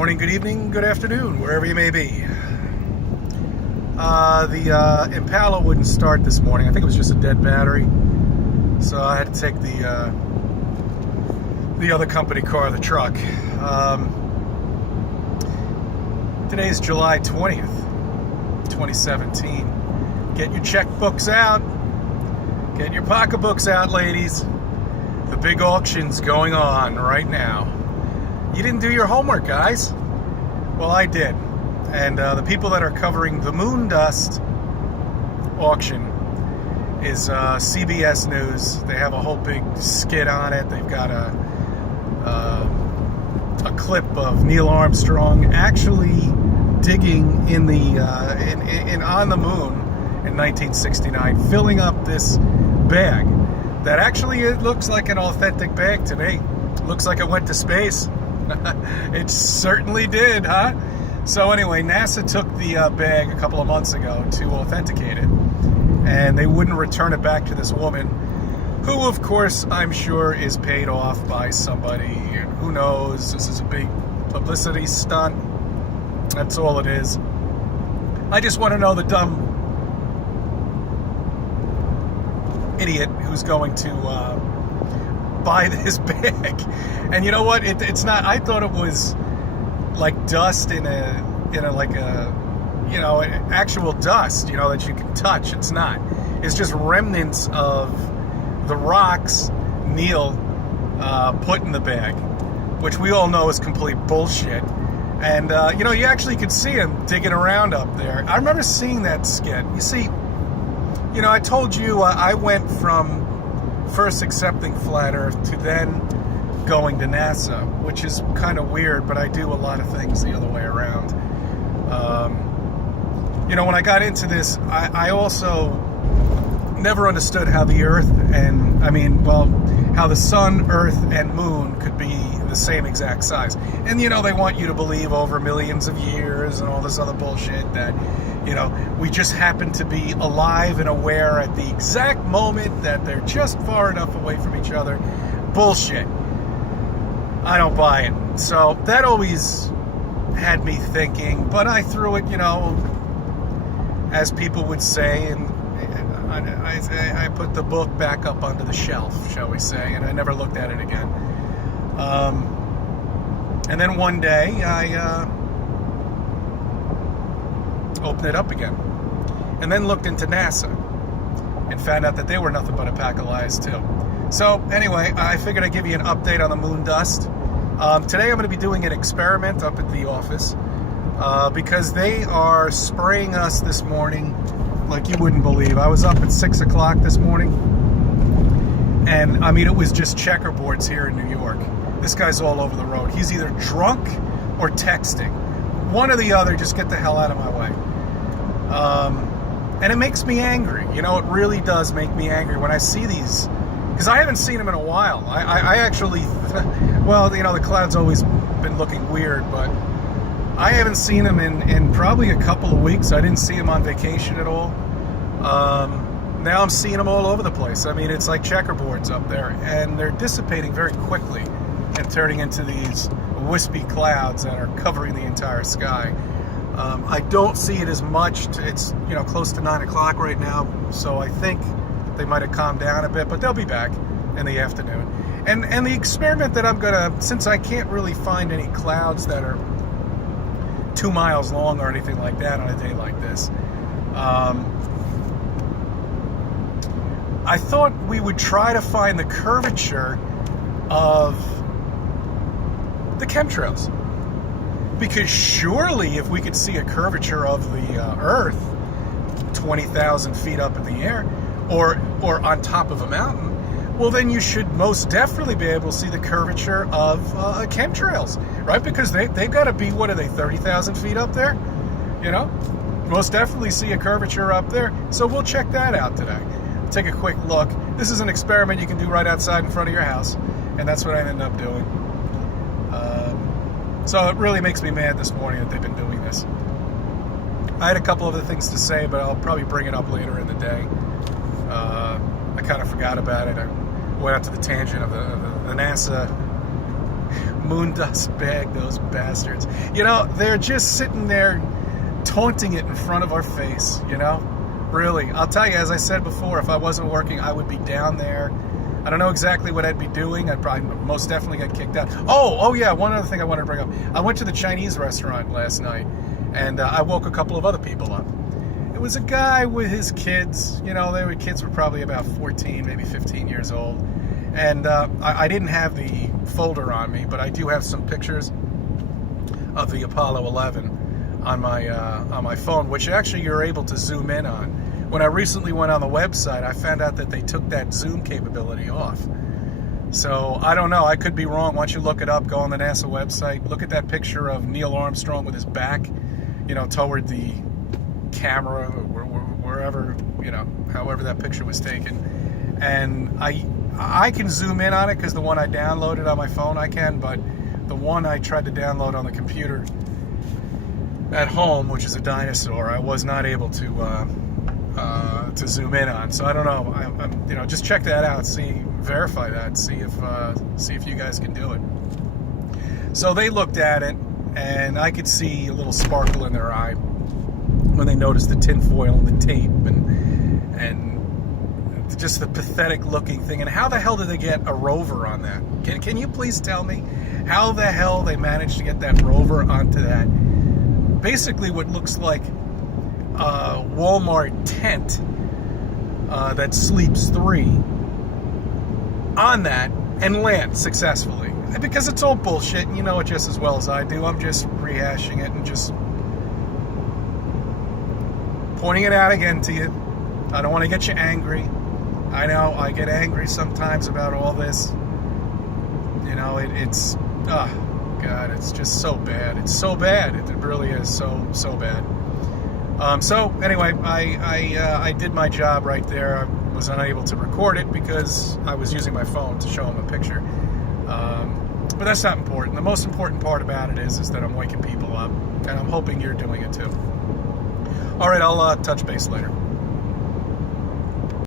morning, good evening, good afternoon, wherever you may be. The Impala wouldn't start this morning. I think it was just a dead battery. So I had to take the other company car, the truck. Today's July 20th, 2017. Get your checkbooks out. Get your pocketbooks out, ladies. The big auction's going on right now. You didn't do your homework, guys. Well, I did. And the people that are covering the moon dust auction is CBS News. They have a whole big skit on it. They've got a clip of Neil Armstrong actually digging in the on the moon in 1969, filling up this bag that actually it looks like an authentic bag to me. Looks like it went to space. It certainly did, huh? So anyway, NASA took the bag a couple of months ago to authenticate it, and they wouldn't return it back to this woman, who of course I'm sure is paid off by somebody. Who knows? This is a big publicity stunt. That's all it is. I just want to know the dumb idiot who's going to buy this bag. And you know what? It's not. I thought it was like dust in a like a, you know, actual dust, you know, that you can touch. It's not. It's just remnants of the rocks Neil put in the bag, which we all know is complete bullshit. And you know, you actually could see him digging around up there. I remember seeing that skit. You see, you know, I told you I went from first accepting flat Earth to then going to NASA, which is kind of weird, but I do a lot of things the other way around. You know, when I got into this, I also never understood how the Earth and, how the sun, Earth, and moon could be the same exact size. And, you know, they want you to believe over millions of years and all this other bullshit that, you know, we just happen to be alive and aware at the exact moment that they're just far enough away from each other. Bullshit. I don't buy it. So that always had me thinking, but I threw it, you know, as people would say, and I put the book back up onto the shelf, shall we say, and I never looked at it again. And then one day I opened it up again, and then looked into NASA and found out that they were nothing but a pack of lies too. So anyway, I figured I'd give you an update on the moon dust. Today I'm going to be doing an experiment up at the office because they are spraying us this morning like you wouldn't believe. I was up at 6 o'clock this morning, and I mean, it was just checkerboards here in New York. This guy's all over the road. He's either drunk or texting. One or the other. Just get the hell out of my way. And it makes me angry. You know, it really does make me angry when I see these, because I haven't seen them in a while. I actually, well, you know, the cloud's always been looking weird, but I haven't seen them in probably a couple of weeks. I didn't see them on vacation at all. Now I'm seeing them all over the place. I mean, it's like checkerboards up there, and they're dissipating very quickly and turning into these wispy clouds that are covering the entire sky. I don't see it as much. It's, you know, close to 9 o'clock right now, so I think they might have calmed down a bit, but they'll be back in the afternoon. And the experiment that I'm gonna, since I can't really find any clouds that are 2 miles long or anything like that on a day like this, I thought we would try to find the curvature of the chemtrails. Because surely if we could see a curvature of the Earth 20,000 feet up in the air, or on top of a mountain, well, then you should most definitely be able to see the curvature of chemtrails, right? Because they've got to be, what are they, 30,000 feet up there? You know? Most definitely see a curvature up there. So we'll check that out today. Take a quick look. This is an experiment you can do right outside in front of your house, and that's what I ended up doing. So it really makes me mad this morning that they've been doing this. I had a couple other things to say, but I'll probably bring it up later in the day. I kind of forgot about it. I went out to the tangent of the NASA moon dust bag, those bastards. You know, they're just sitting there taunting it in front of our face, you know? Really. I'll tell you, as I said before, if I wasn't working, I would be down there. I don't know exactly what I'd be doing. I'd probably most definitely get kicked out. Oh yeah, one other thing I wanted to bring up. I went to the Chinese restaurant last night, and I woke a couple of other people up. It was a guy with his kids. You know, kids were probably about 14, maybe 15 years old. And I didn't have the folder on me, but I do have some pictures of the Apollo 11 on my phone, which actually you're able to zoom in on. When I recently went on the website, I found out that they took that zoom capability off. So I don't know. I could be wrong. Once you look it up, go on the NASA website, look at that picture of Neil Armstrong with his back, you know, toward the camera, or wherever, you know, however that picture was taken. And I can zoom in on it because the one I downloaded on my phone I can, but the one I tried to download on the computer at home, which is a dinosaur, I was not able to zoom in on. So I don't know. I'm you know, just check that out, verify that, see if you guys can do it. So they looked at it, and I could see a little sparkle in their eye when they noticed the tinfoil and the tape and just the pathetic looking thing. And how the hell did they get a rover on that? Can you please tell me how the hell they managed to get that rover onto that? Basically what looks like a Walmart tent that sleeps 3 on that and land successfully. Because it's all bullshit, and you know it just as well as I do. I'm just rehashing it and just pointing it out again to you. I don't want to get you angry. I know I get angry sometimes about all this. You know, it's oh God, it's just so bad. It's so bad. It really is so bad. So anyway, I did my job right there. I was unable to record it because I was using my phone to show him a picture. But that's not important. The most important part about it is that I'm waking people up, and I'm hoping you're doing it too. All right, I'll touch base later.